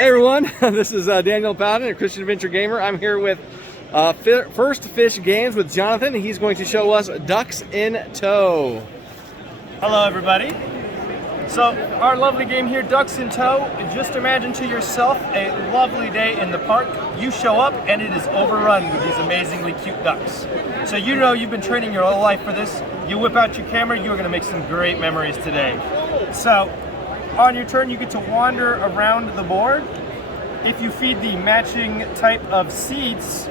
Hey everyone, this is Daniel Powden, a Christian Adventure Gamer. I'm here with First Fish Games with Jonathan. He's going to show us Ducks in Tow. Hello everybody. So our lovely game here, Ducks in Tow. Just imagine to yourself a lovely day in the park. You show up and it is overrun with these amazingly cute ducks. So you know you've been training your whole life for this. You whip out your camera, you're going to make some great memories today. So on your turn, you get to wander around the board. If you feed the matching type of seeds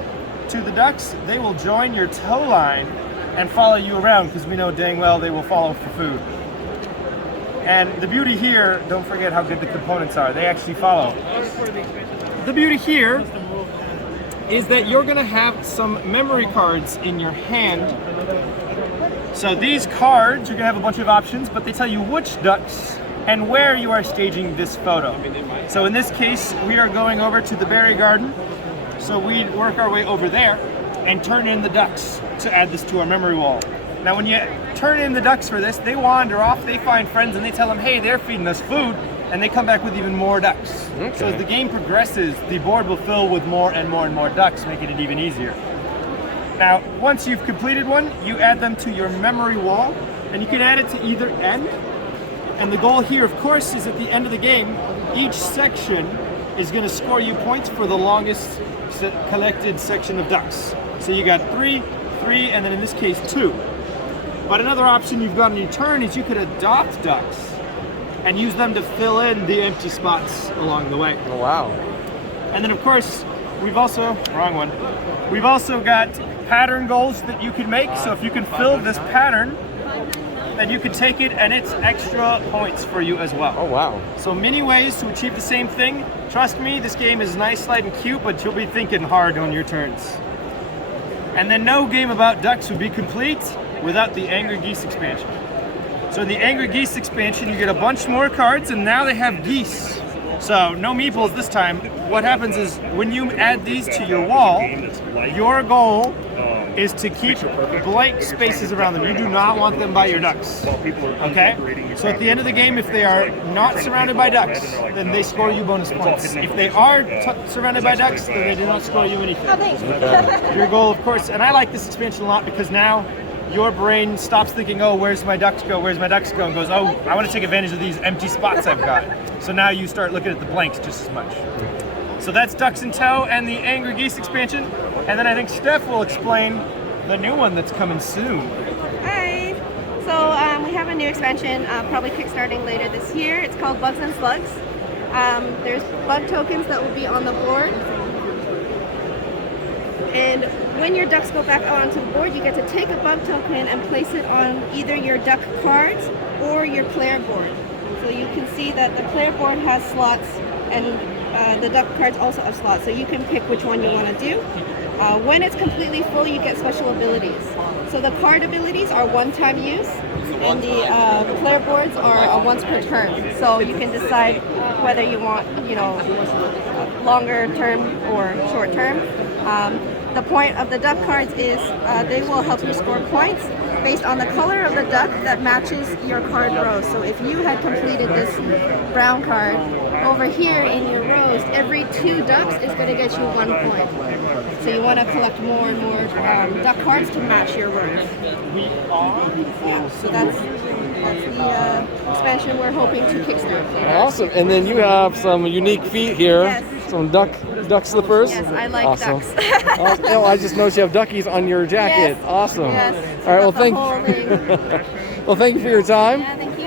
to the ducks, they will join your tow line and follow you around, because we know dang well they will follow for food. And the beauty here, don't forget how good the components are. They actually follow. The beauty here is that you're going to have some memory cards in your hand. So these cards, you're going to have a bunch of options, but they tell you which ducks and where you are staging this photo. So in this case, we are going over to the berry garden. So we work our way over there and turn in the ducks to add this to our memory wall. Now when you turn in the ducks for this, they wander off, they find friends and they tell them, hey, they're feeding us food, and they come back with even more ducks. Okay. So as the game progresses, the board will fill with more and more and more ducks, making it even easier. Now, once you've completed one, you add them to your memory wall, and you can add it to either end. And the goal here, of course, is at the end of the game, each section is going to score you points for the longest collected section of ducks. So you got three, and then in this case, 2. But another option you've got on your turn is you could adopt ducks and use them to fill in the empty spots along the way. Oh, wow. And then, of course, we've also got pattern goals that you can make. So if you can fill this pattern, then you can take it and it's extra points for you as well. Oh, wow. So many ways to achieve the same thing. Trust me, this game is nice, light, and cute, but you'll be thinking hard on your turns. And then no game about ducks would be complete without the Angry Geese expansion. So in the Angry Geese expansion, you get a bunch more cards, and now they have geese. So no meeples this time. What happens is when you add these to your wall, your goal is to keep blank spaces around them. You do not want them by your ducks. Okay? So at the end of the game, if they are not surrounded by ducks, then they score you bonus points. If they are surrounded by ducks, then they do not score you anything. Oh, thanks. Your goal, of course, and I like this expansion a lot because now your brain stops thinking, oh, where's my ducks go, where's my ducks go, and goes, oh, I want to take advantage of these empty spots I've got. So now you start looking at the blanks just as much. So that's Ducks in Tow and the Angry Geese expansion. And then I think Steph will explain the new one that's coming soon. Hi. So we have a new expansion, probably kickstarting later this year. It's called Bugs and Slugs. There's bug tokens that will be on the board. And when your ducks go back out onto the board, you get to take a bug token and place it on either your duck cards or your player board. So you can see that the player board has slots and the duck cards also have slots. So you can pick which one you want to do. When it's completely full, you get special abilities. So the card abilities are one-time use, and the player boards are a once per turn. So you can decide whether you want, longer term or short term. The point of the duck cards is they will help you score points based on the color of the duck that matches your card row. So if you had completed this brown card, over here in your rows, every 2 ducks is going to get you 1 point. So you want to collect more and more duck cards to match your rows. Yeah, so that's the expansion we're hoping to kickstart. Awesome. And then you have some unique feet here. Yes. Some duck slippers. Yes, I like awesome. ducks. Awesome. Oh, I just noticed you have duckies on your jacket. Yes. Awesome. Yes. All right. Well, That's the whole thing. well, thank you for your time. Yeah, thank you.